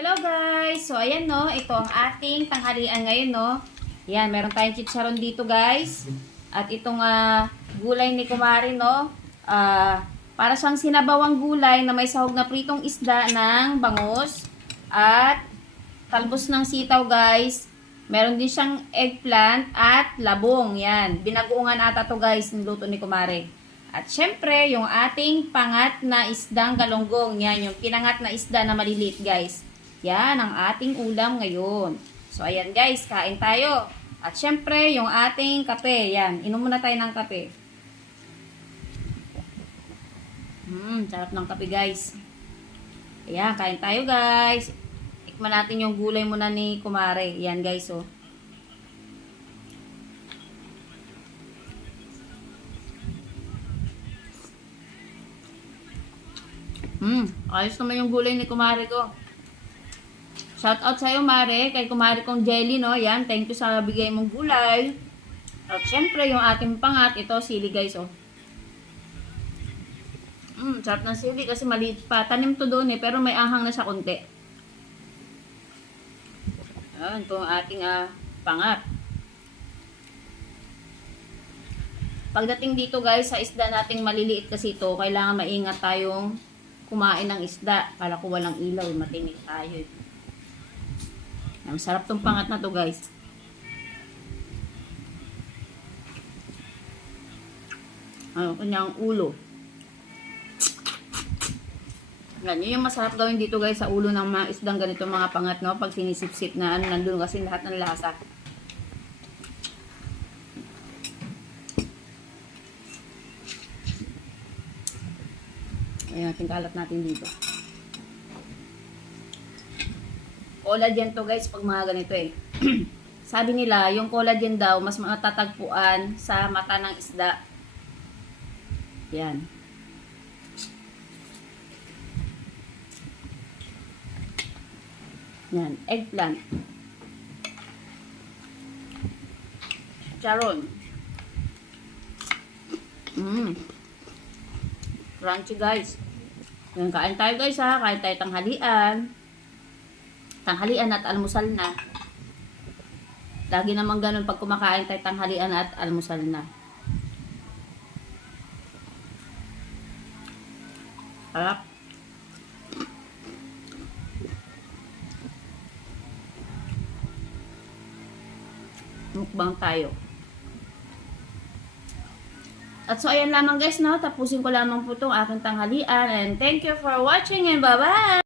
Hello guys! So ayan no, ito ang ating tanghalian ngayon no. Yan, meron tayong chicharon dito guys. At itong gulay ni Kumari no. Para siyang sinabawang gulay na may sahog na pritong isda ng bangus. At talbos ng sitaw guys. Meron din siyang eggplant at labong. Yan, binagoongan ata to guys, niluto ni Kumari. At syempre, yung ating pangat na isdang galonggong. Yan, yung pinangat na isda na maliliit guys. Yan ang ating ulam ngayon. So, ayan guys, kain tayo. At syempre, yung ating kape. Yan, inom muna tayo ng kape. Sarap ng kape guys. Ayan, kain tayo guys. Tikman natin yung gulay muna ni Kumare. Yan guys, oh. Ayos naman yung gulay ni Kumare ko. Shout out sa'yo, Mare, kay Kumare kong Jelly, no? Yan, thank you sa bigay mong gulay. At syempre, yung ating pangat, ito, sili, guys, oh. Sarap ng sili kasi maliit pa. Tanim to doon, eh, pero may ahang na siya konti. Yan, ito ang ating pangat. Pagdating dito, guys, sa isda nating maliliit kasi ito, kailangan maingat tayong kumain ng isda para kung walang ilaw, matinig tayo, eh. Masarap tong pangat na to guys. Kanyang ulo. Yan, yun yung masarap gawin dito guys sa ulo ng mga isdang ganito mga pangat, no? Pag sinisip-sip na nandun kasi lahat ng lasa. Ayan, tingkalat natin dito. Collagen to guys pag mga ganito eh. Sabi nila, yung collagen daw mas matatagpuan sa mata ng isda. Yan. Yan, eggplant. Charon. Crunchy guys. Yan, kain tayo guys ha. Kain tayo tanghalian. Tanghalian at almusal na. Lagi naman ganun pag kumakain tayo tanghalian at almusal na. Harap. Mukbang tayo. At so ayan lamang guys, no? Tapusin ko lamang po itong aking tanghalian. And thank you for watching and bye-bye!